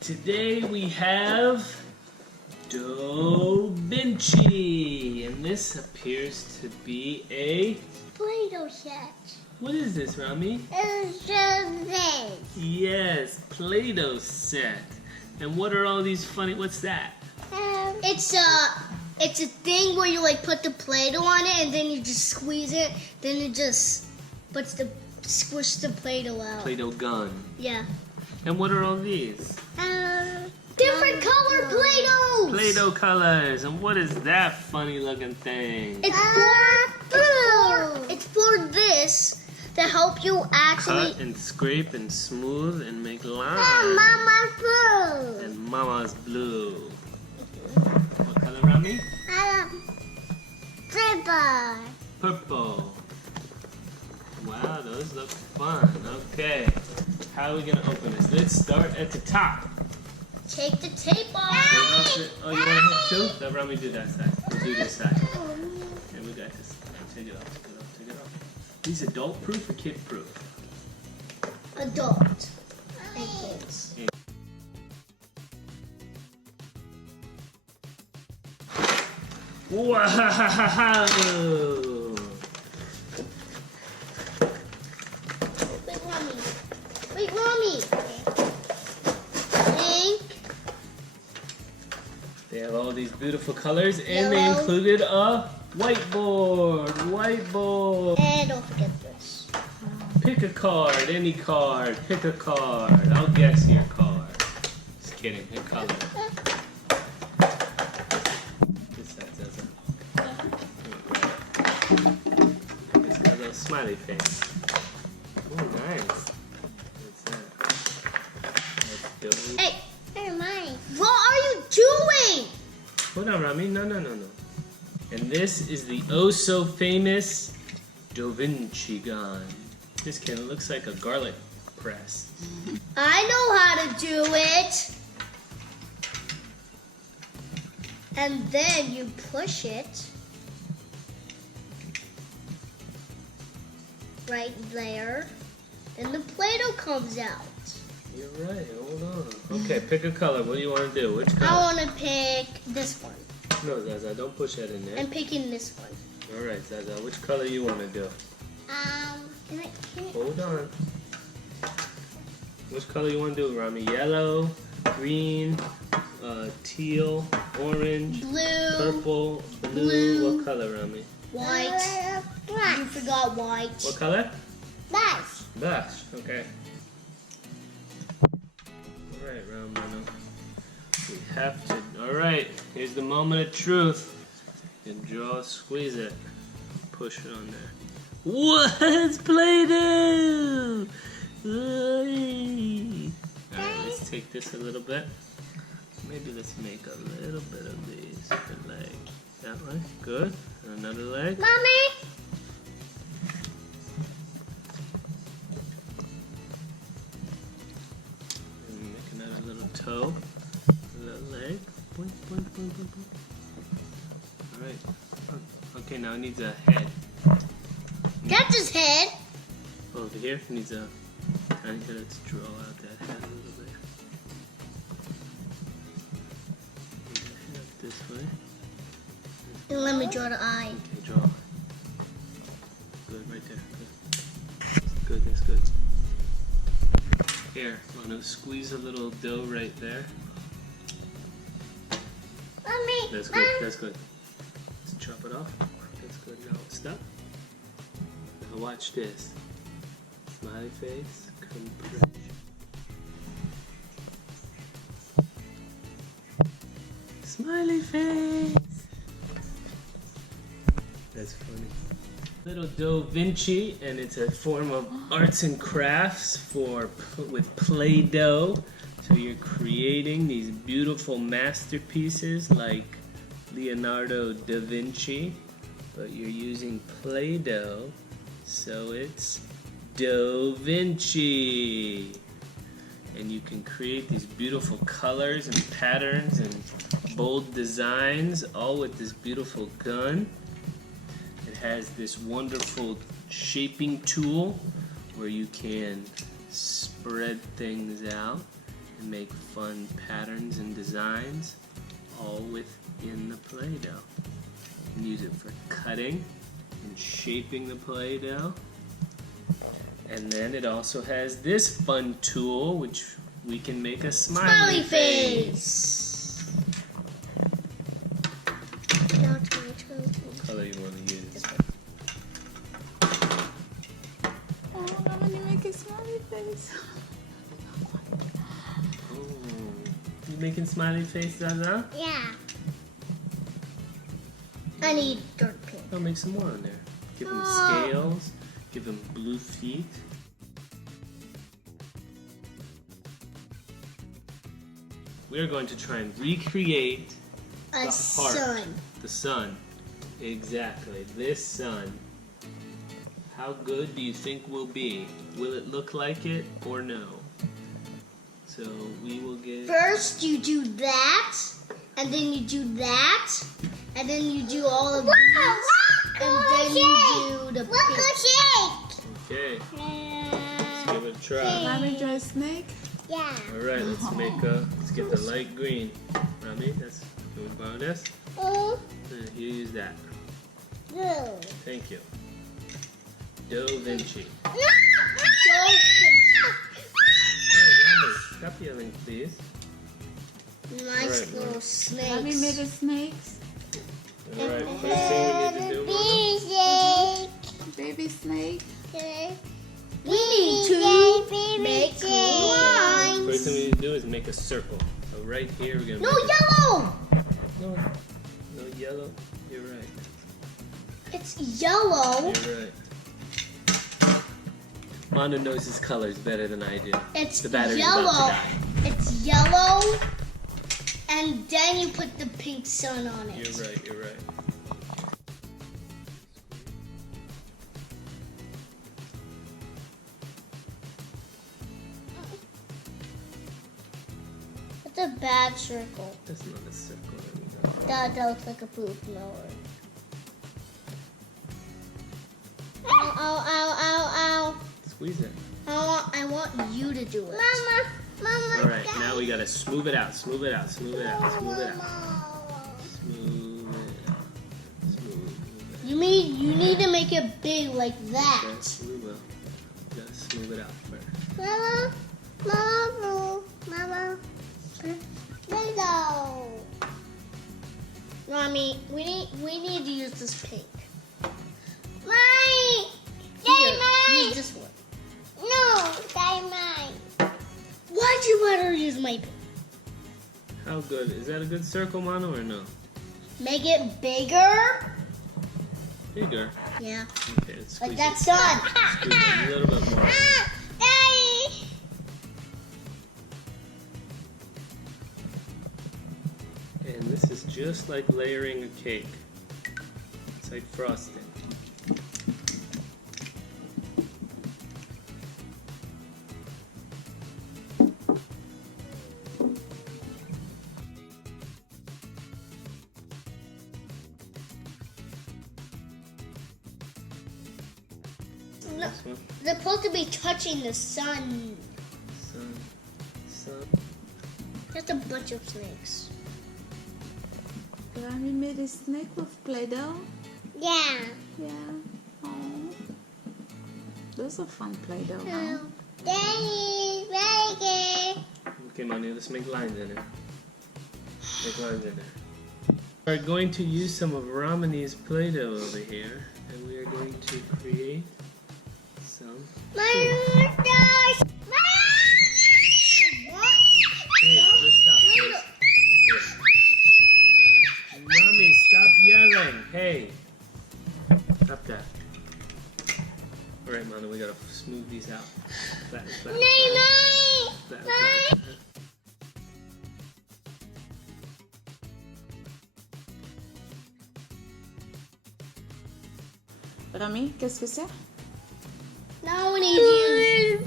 Today we have Da Vinci, and this appears to be a Play-Doh set. What is this, Rami? It's just this. Yes, Play-Doh set. And what are all these funny? What's that? It's a thing where you like put the Play-Doh on it and then you just squeeze it. Then it just squish the Play-Doh out. Play-Doh gun. Yeah. And what are all these? Different color Play-Dohs. Play-Doh colors. And what is that funny looking thing? It's for this to help you actually Cut and scrape and smooth and make lines. Mama's blue. And Mama's blue. What color, Rami? Purple. Purple. Wow, those look fun. Okay. How are we going to open this? Let's start at the top. Take the tape off. Oh, you want to help too? Let Rami do that side. We'll do this side. Okay, we got this. Take it off. Take it off. Take it off. These adult proof or kid proof? Adult and kids. Wow! Wait, Mommy. Pink. They have all these beautiful colors, and they Yellow. included a whiteboard. Whiteboard. And don't forget this. Pick a card, any card. Pick a card. I'll guess your card. Just kidding. Pick color. This side says This got a little smiley face. Oh, nice. What's that? That's dope. Hey, they're mine. What are you doing? Hold on, Rami. No. And this is the oh-so-famous Da Vinci gun. This kind of looks like a garlic press. I know how to do it. And then you push it right there, and the Play-Doh comes out. You're right. Hold on. Okay, pick a color. What do you want to do? Which I color? want to pick this one. No, Zaza, don't push that in there. I'm picking this one. All right, Zaza, which color you want to do? Hold on. Which color you want to do, Rami? Yellow, green, teal, orange, Blue, purple, blue. Blue. What color, Rami? white. You forgot white. What color? Black. Black. Okay. All right, Ramano. We have to. All right. Here's the moment of truth. You draw, squeeze it, push it on there. What? It's Play-Doh! Alright, let's take this a little bit. Maybe let's make a little bit of these. The leg. That way. Good. And another leg. Mommy. And make another little toe. A little leg. Boink, boink, boink, boink, boink. Alright. Okay, now it needs a head. That's his head. Oh, over here it needs a. I think let's draw out that head a little bit. Move the head this way. And let me draw the eye. Okay, draw. Good, right there. Good. That's good. Here, I'm gonna squeeze a little dough right there. Mommy. That's good. That's good. Let's chop it off. That's good. Now stop. Now watch this. Smiley face. Compression. Smiley face. That's funny. Little Da Vinci, and it's a form of arts and crafts with Play-Doh. So you're creating these beautiful masterpieces like Leonardo da Vinci, but you're using Play-Doh, so it's Da Vinci. And you can create these beautiful colors and patterns and bold designs, all with this beautiful gun. It has this wonderful shaping tool where you can spread things out and make fun patterns and designs all within the Play-Doh. You can use it for cutting and shaping the Play-Doh. And then it also has this fun tool, which we can make a smiley face. Now it's my turn. What color you want to use? Oh, I'm gonna make a smiley face. Oh, you making smiley face, Zaza? Yeah. I need dark pink. I'll make some more on there. Give him scales. Give him blue feet. We are going to try and recreate A the heart. sun. The sun. Exactly. This sun. How good do you think will be? Will it look like it or no? So we will get... First you do that, and then you do that, and then you do all of these, and then you do the pink. Okay. Let's give it a try. Mommy, draw a snake. Yeah. Alright, let's get the light green. Rami, can we borrow this? You use that. No. Thank you. Da Vinci. Hey, Rami, stop yelling, please. Nice Alright, little Mommy snakes. made a snakes. Alright, first thing we need to do, Mama. Baby snake. We need to make lines. First thing we need to do is make a circle. So right here we're gonna No make yellow. no yellow. You're right. It's yellow. You're right. Mondo knows his colors better than I do. It's The battery's yellow. about to die. It's yellow, and then you put the pink sun on it. You're right. You're right. It's a bad circle. That's not a circle. That looks like a poop. No. Ow! Ow! Ow! Ow! Squeeze it. I want you to do it. Mama. All right, now we gotta smooth it out. Smooth it out. Smooth it out. Smooth it out. Smooth it out. Smooth it out. You need to make it big like that. Yes, we will. Just smooth it out first. Mama. Play-Doh. Mommy, we need to use this pink. Mine. Use this one. No, that's mine. Why'd you want to use my pink? How good? Is that a good circle, Mono, or no? Make it bigger. Bigger. Yeah. Okay, let's squeeze Like that it. sun. Squeeze it a little bit more. Daddy. And this is just like layering a cake. It's like frosting. No, This one. they're supposed to be touching the sun. Sun. That's a bunch of snakes. Mommy made a snake with Play-Doh. Yeah. Yeah. Oh. Those are fun Play-Doh, huh? Daddy, very Okay, Manu, let's make lines in it. Make lines in it. We are going to use some of Ramani's Play-Doh over here, and we are going to create some. My gosh! Hey, let's stop, please. Here. Mommy, stop yelling. Hey, stop that. All right, Manu, we gotta smooth these out. Flat, flat, flat, flat. Rami, qu'est-ce que c'est? Now we need to use.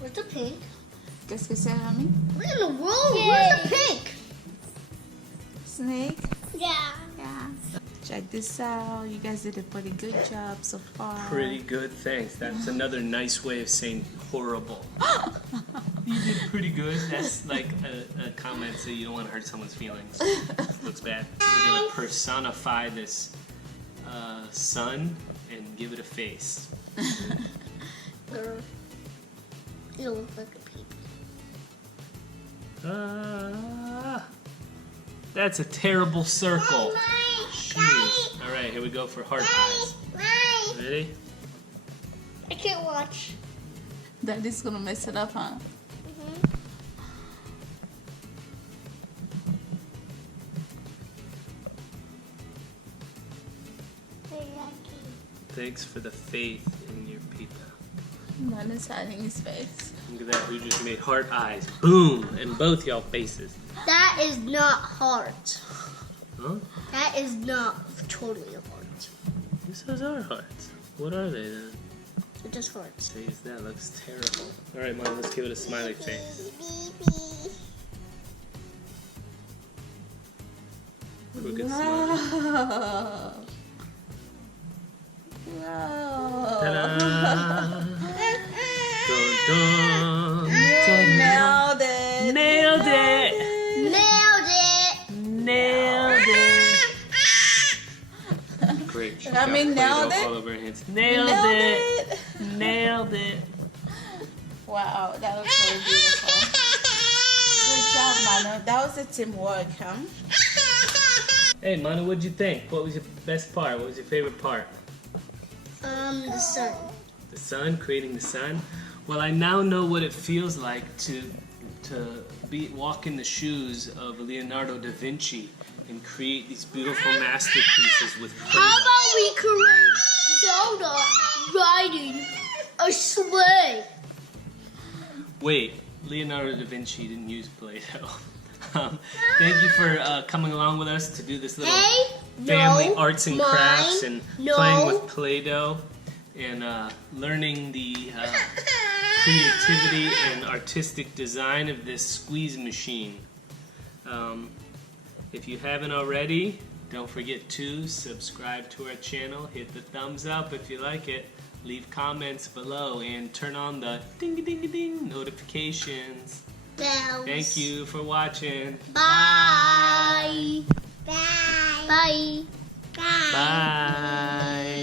Where's the pink? Qu'est-ce que c'est, Rami? What in the world? Where's the pink? Snake? Yeah. Yeah. Check this out. You guys did a pretty good job so far. Pretty good, thanks. That's another nice way of saying horrible. You did pretty good. That's like a comment so you don't want to hurt someone's feelings. Looks bad. We're gonna personify this sun and give it a face. It'll look like a peep. That's a terrible circle. Mommy, Jeez. All right, here we go for heart eyes. Mommy, Ready? I can't watch. Daddy's gonna mess it up, huh? Thanks for the faith in your people. Man is hiding his face. Look at that. We just made heart eyes. Boom! In both y'all faces. That is not heart. Huh? That is not totally a heart. This is our hearts. What are they then? It just hearts. Jeez, that looks terrible. All right, Mom, let's give it a smiley face. Crooked smile. Wow. Ta-da! Dun, dun, You nailed it. Nailed it! Nailed it! Nailed it! Great. She got nailed Play-Doh it? all over her hands. Nailed it! Nailed it! Wow, that was so beautiful. Good job, Manu. That was a teamwork, huh? Hey, Manu, what'd you think? What was your best part? What was your favorite part? The sun. The sun, creating the sun. Well, I now know what it feels like to walk in the shoes of Leonardo da Vinci and create these beautiful masterpieces with How Play-Doh. about we create Zelda riding a sleigh? Wait, Leonardo da Vinci didn't use Play-Doh. Thank you for coming along with us to do this little family arts and crafts and playing with Play-Doh and learning the creativity and artistic design of this squeeze machine. If you haven't already, don't forget to subscribe to our channel, hit the thumbs up if you like it, leave comments below, and turn on the ding-a-ding-a-ding notifications. Bells. Thank you for watching. Bye. Bye. Bye. Bye.